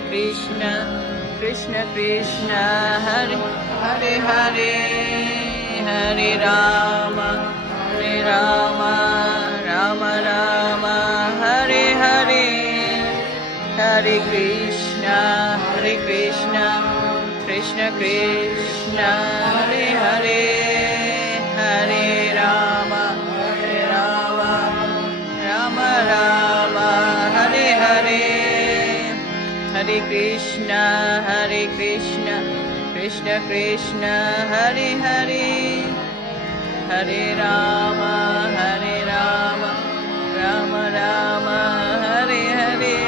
Krishna Krishna Krishna Hare Hare Hare Hare Rama Rama Rama Hare Hare Hare Krishna Krishna Krishna Hare Hare Hare Rama Rama Rama Hare Hare Hare Krishna Krishna Krishna Hare Hare Hare Rama Rama Hare Hare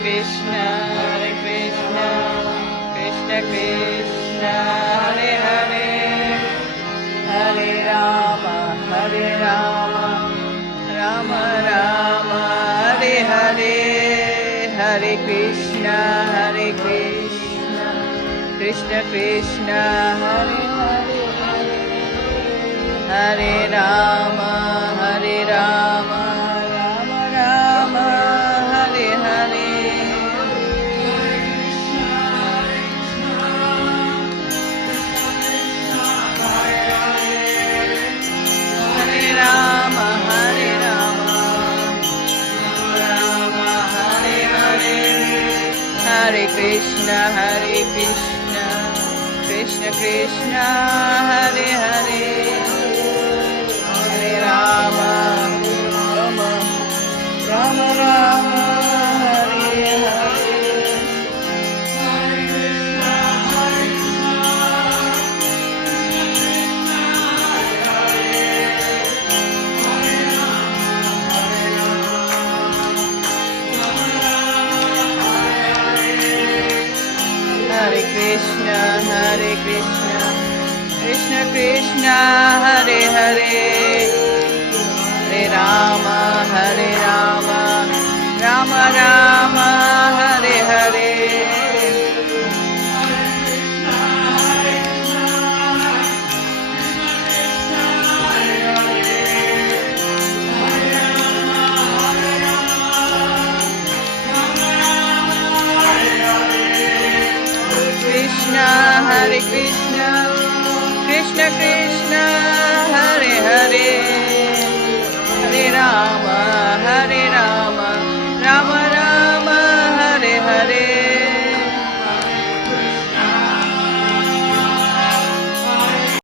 Krishna Krishna Hare Hare Hare Rama Rama Hare Hare Hare Krishna Krishna Hare Hare Hare Rama Rama Hare Hare Hare Rama Rama Hare Hare Hare Krishna Krishna Hare Hare Hare Rama Rama Hare Hare Hare Krishna Krishna Hare Hare Hare Rama Rama Hare Hare Krishna Krishna